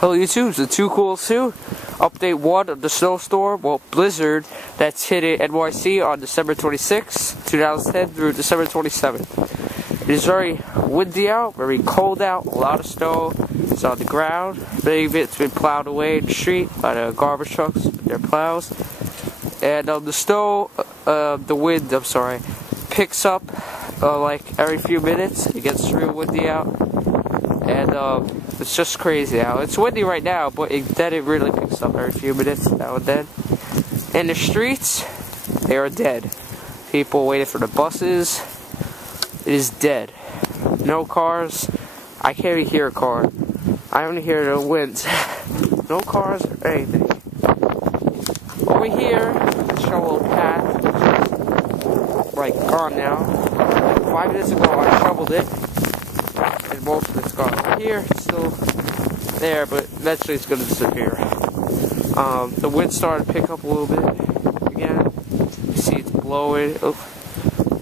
Hello YouTube, the Too Cool 2. Update 1 of the snowstorm, well, blizzard that's hit NYC on December 26, 2010 through December 27th. It is very windy out, very cold out, a lot of snow is on the ground. Many of it's been plowed away in the street by the garbage trucks with their plows. And the snow, the wind, picks up like every few minutes. It gets real windy out. And it's just crazy now. It's windy right now, but then it really picks up every few minutes now and then. And the streets, they are dead. People waiting for the buses. It is dead. No cars. I can't even hear a car. I only hear the wind. No cars or anything. Over here, the shovel path, like gone now. 5 minutes ago, I shoveled it. And most of it's gone. Over here, it's still there, but eventually it's going to disappear. The wind started to pick up a little bit again. You see it's blowing. Oh,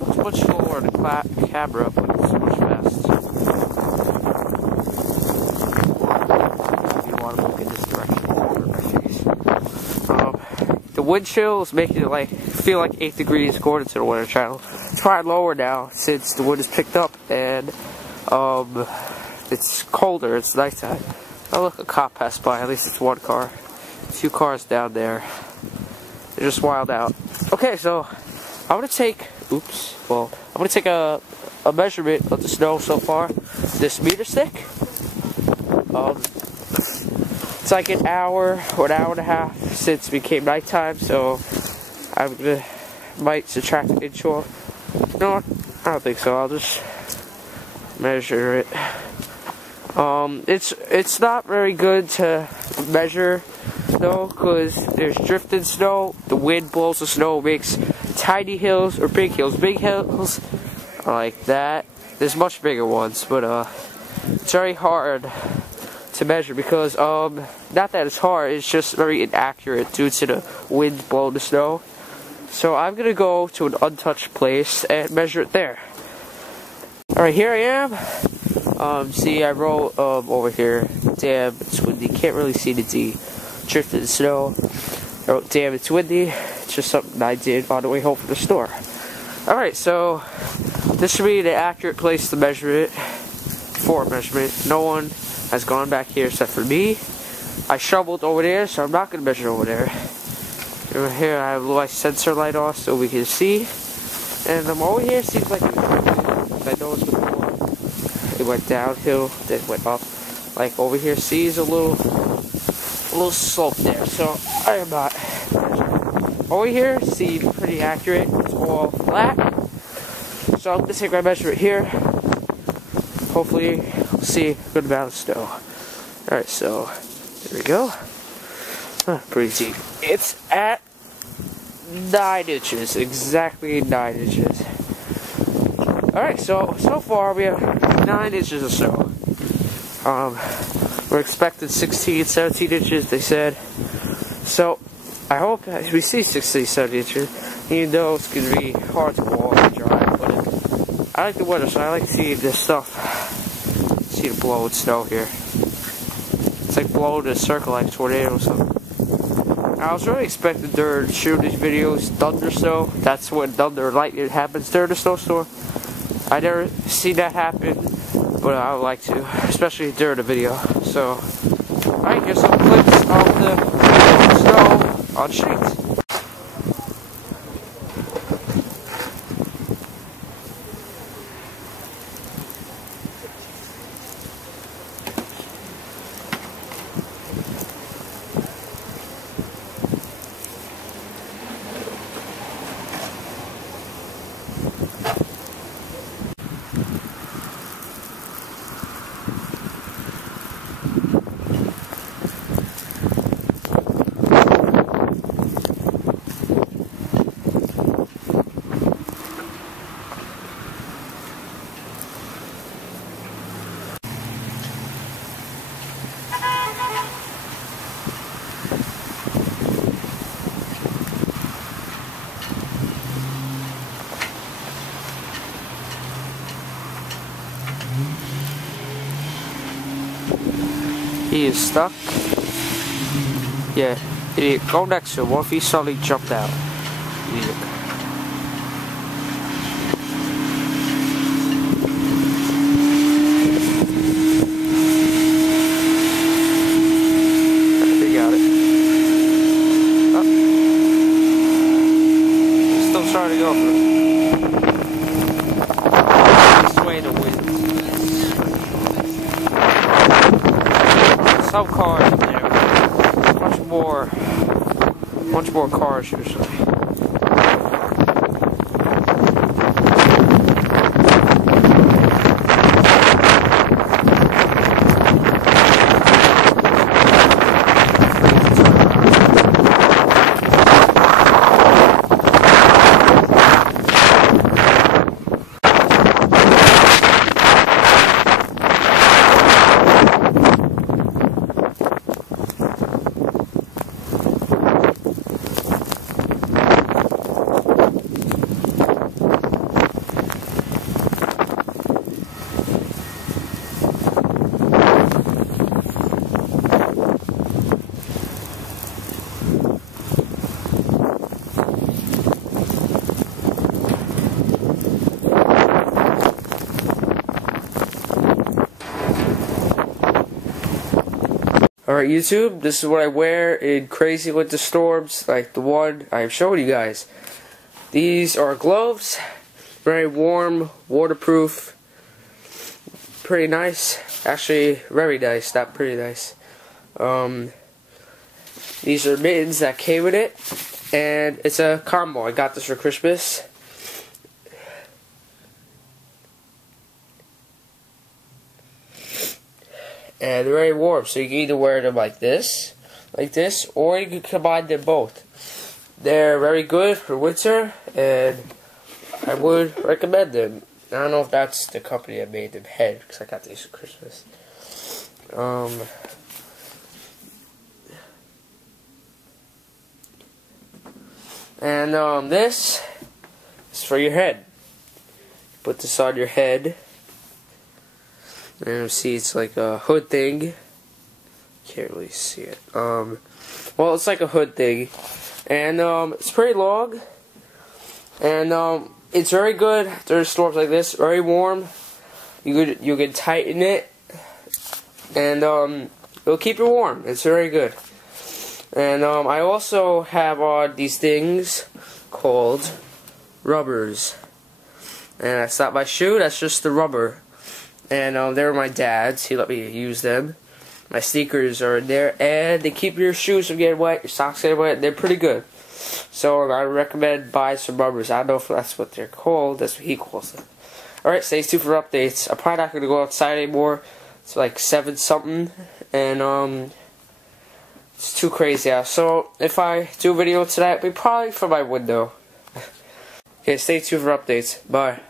it's much slower to the camera, but it's much faster. If you want to look in this direction over my face. The wind chill is making it feel like 8 degrees according to the Weather Channel. It's probably lower now since the wind has picked up and it's colder. It's nighttime. Oh look, a cop passed by. At least it's one car. A few cars down there. They're just wild out. Okay, so I'm gonna take a measurement of the snow so far. This meter stick. It's like an hour or an hour and a half since it became nighttime, so might subtract an inch off. No, I don't think so. I'll just measure it. It's not very good to measure snow because there's drifted snow. The wind blows the snow, makes tiny hills or big hills. Big hills are like that. There's much bigger ones, but it's very hard to measure because not that it's hard, it's just very inaccurate due to the wind blowing the snow. So I'm gonna go to an untouched place and measure it there. Alright, here I am. See, I wrote over here, damn, it's windy. Can't really see the D. Drifted in snow. I wrote, damn, it's windy. It's just something I did on the way home from the store. Alright, so this should be the accurate place to measure it. For measurement. No one has gone back here except for me. I shoveled over there, so I'm not going to measure over there. Over here, I have my sensor light off so we can see. And over here seems like I noticed before. It went downhill, then went up. Like over here, see, is a little slope there. So I am not. Over here, see, pretty accurate. It's all flat. So I'm gonna take my measurement here. Hopefully, we'll see a good amount of snow. All right, so there we go. Pretty deep. It's at 9 inches, exactly 9 inches. Alright, so far we have 9 inches of snow. We're expecting 16, 17 inches, they said. So, I hope we see 16, 17 inches. Even though it's going to be hard to walk and drive. But I like the weather, so I like seeing this stuff. See the blowing snow here. It's like blowing in a circle like a tornado or something. I was really expecting during shooting these videos, thunder snow. That's when thunder and lightning happens during the snowstorm. I never seen that happen, but I would like to, especially during the video. So, alright, here's some clips of the snow on streets. He is stuck. Yeah, idiot. Go next to him. What if he suddenly jumped out? Idiot. He got it. Oh. He's still trying to go for it. Sway the wind. Some cars in there. Much more cars usually. Alright YouTube, this is what I wear in crazy winter storms like the one I'm showing you guys. These are gloves, very warm, waterproof, pretty nice, actually very nice, not pretty nice. These are mittens that came with it, and it's a combo. I got this for Christmas. And they're very warm, so you can either wear them like this, or you can combine them both. They're very good for winter, and I would recommend them. I don't know if that's the company that made them head, because I got these for Christmas. And this is for your head. Put this on your head. And see, it's like a hood thing. Can't really see it. Well, it's like a hood thing, and it's pretty long, and it's very good during storms like this. Very warm. You can tighten it, and it'll keep you warm. It's very good. And I also have on these things called rubbers, and that's not my shoe. That's just the rubber. And they were my dad's. He let me use them. My sneakers are in there, and they keep your shoes from getting wet, your socks getting wet. They're pretty good. So I recommend buying some rubbers. I don't know if that's what they're called. That's what he calls them. Alright, stay tuned for updates. I'm probably not going to go outside anymore. It's like 7 something, and it's too crazy out. So if I do a video tonight, it'll be probably from my window. Okay, stay tuned for updates. Bye.